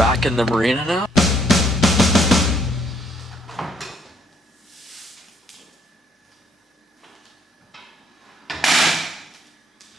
back in the marina now.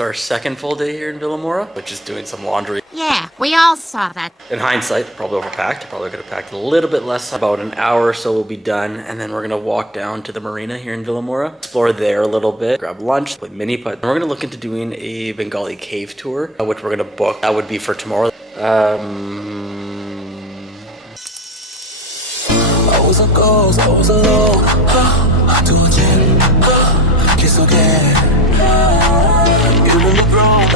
Our second full day here in Vilamoura, which is doing some laundry. Yeah, we all saw that. In hindsight, probably overpacked. Probably could have packed a little bit less. About an hour or so we'll be done, and then we're gonna walk down to the marina here in Vilamoura, explore there a little bit, grab lunch, play mini putt. And we're gonna look into doing a Bengali cave tour, which we're gonna book. That would be for tomorrow.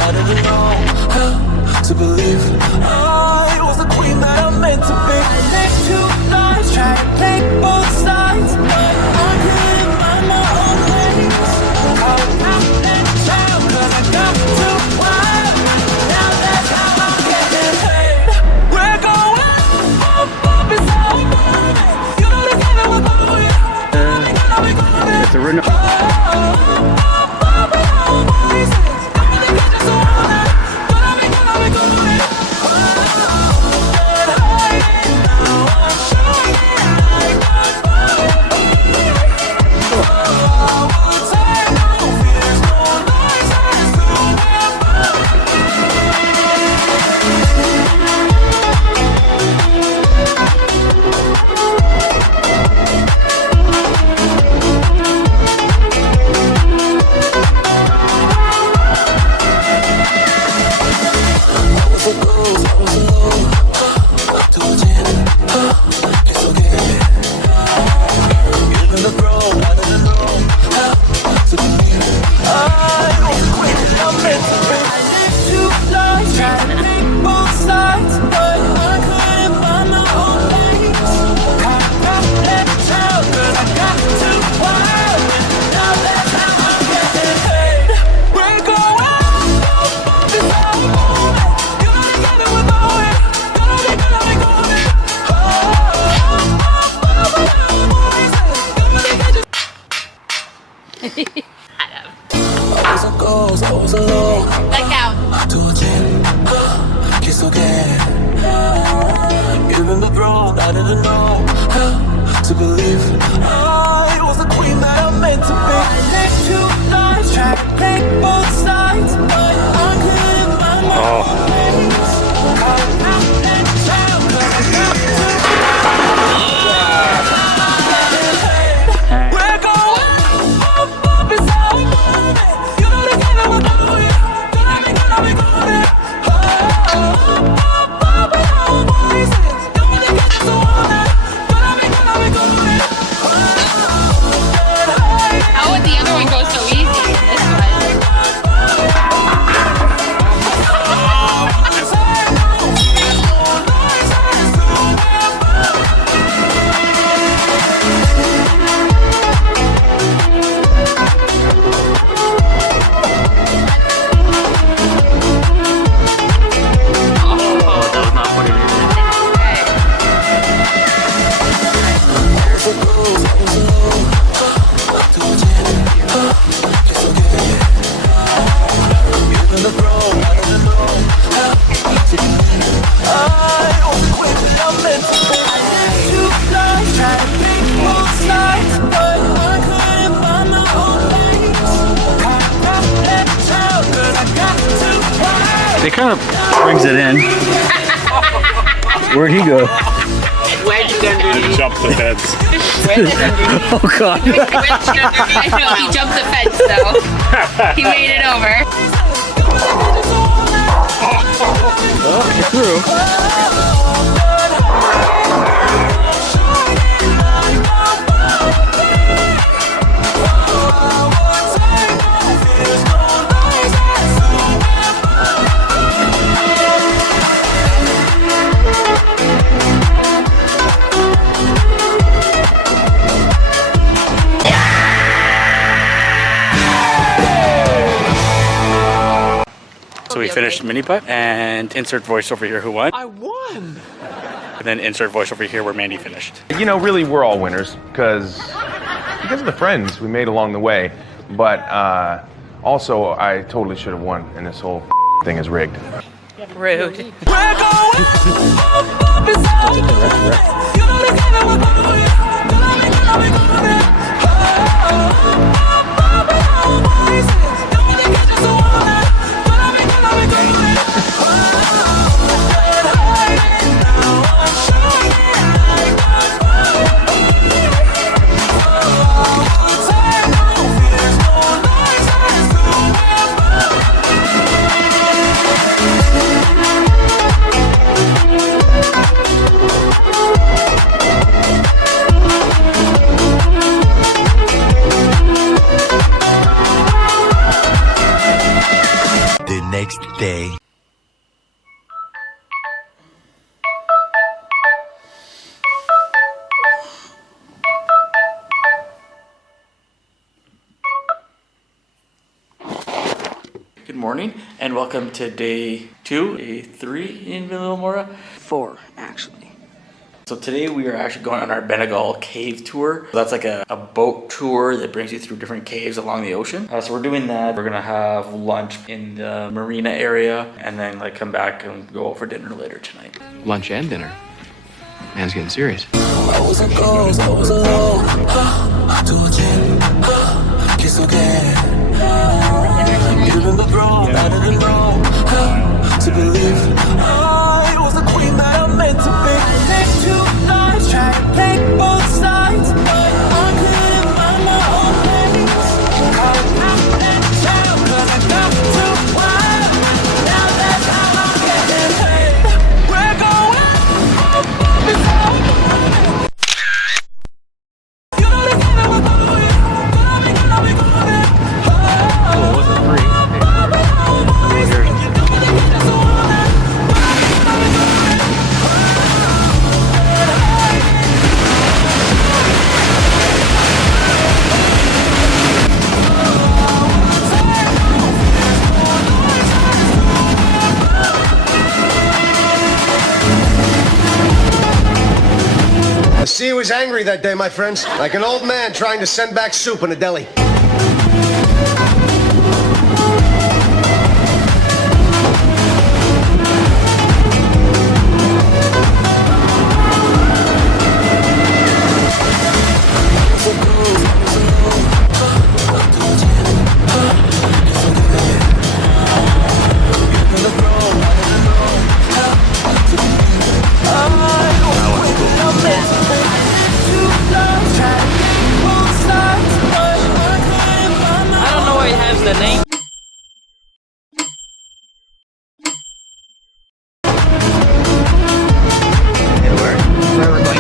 I didn't know how to believe I was the queen that I'm meant to be. I lived two lives, tried to play both sides, but I couldn't find my own place. Caught out and down, cause I got too wild. Now that's how I'm getting paid. We're going up, it's all moving. You know the game that we're going. It's a rhythm. I didn't know how to believe I was the queen that I'm meant to be. I lived two lives, tried to play both sides, but I couldn't find my place. Caught out and down, cause I got too wild. We're going up, it's all moving. You know the game that we're going. Gonna be going. How would the other one go so easy in this one? It kind of brings it in. Where'd he go? Wedged underneath. Jump the fence. Wedged underneath. Oh God. Wedged underneath. I know, he jumped the fence though. He made it over. Oh, he's through. So we finished mini putt and insert voice over here who won. I won! And then insert voice over here where Mandy finished. You know, really, we're all winners because of the friends we made along the way. But also, I totally should have won, and this whole thing is rigged. Yeah. Rude. We're going up is all. You know we got it, we're going. You know we got it, we're going. Up in our voices. You know we got it, so on it. You know we got it, we're going. Now I'm showing like what's no fears, no noises, no The next day. Good morning and welcome to day 2, day 3 in Vilamoura. 4, actually. So today we are actually going on our Benegal cave tour. That's like a boat tour that brings you through different caves along the ocean. So we're doing that. We're gonna have lunch in the Marina area and then like come back and go out for dinner later tonight. Lunch and dinner. Man's getting serious. I was a ghost, I was alone. 두어진 길 속에 You didn't grow, I didn't know to believe I was the queen that I meant to be. Take 2 lives, try to play both sides, but I couldn't find my own place. Caught up and down, 'cause I got too wild. Now that's how I'm getting paid. We're going up before. You know we got it, we're going. You know we got it. Oh, it wasn't free. I see he was angry that day, my friends. Like an old man trying to send back soup in a deli. I don't know why it has the name. Where we're going.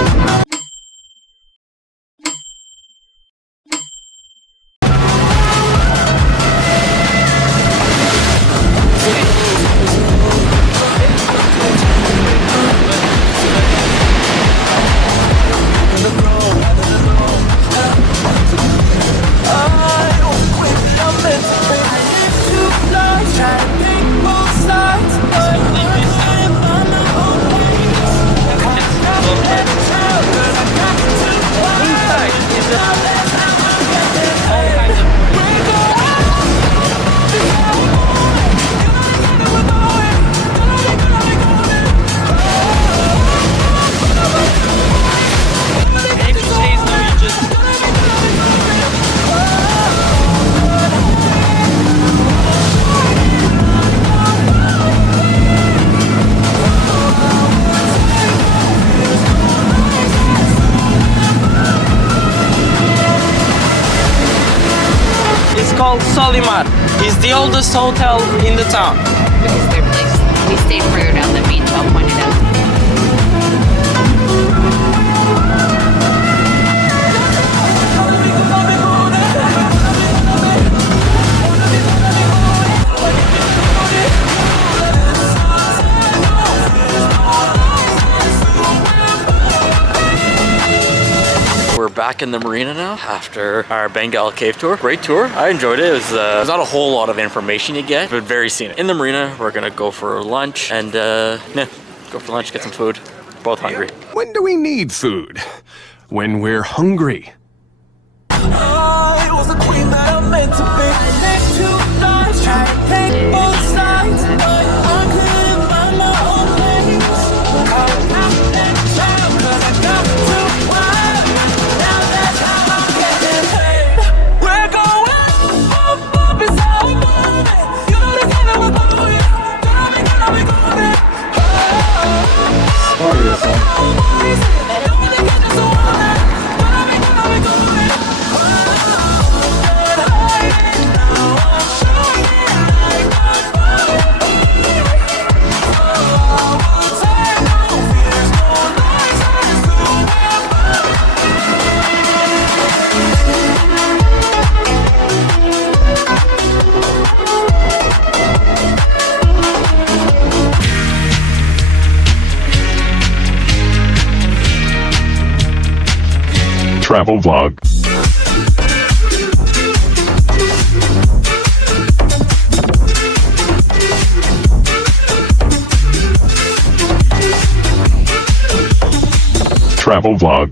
It's called Solimar. It's the oldest hotel in the town. Which is their place. We stayed further down the beach, I'll point it out. We're back in the marina now after our Bengal cave tour. Great tour. I enjoyed it. There's not a whole lot of information you get, but very scenic. In the marina, we're gonna go for lunch and go for lunch, get some food. Both hungry. When do we need food? When we're hungry. I was the queen that I meant to be. Take 2 lives, try to take both sides, but I couldn't find Travel vlog. Travel vlog.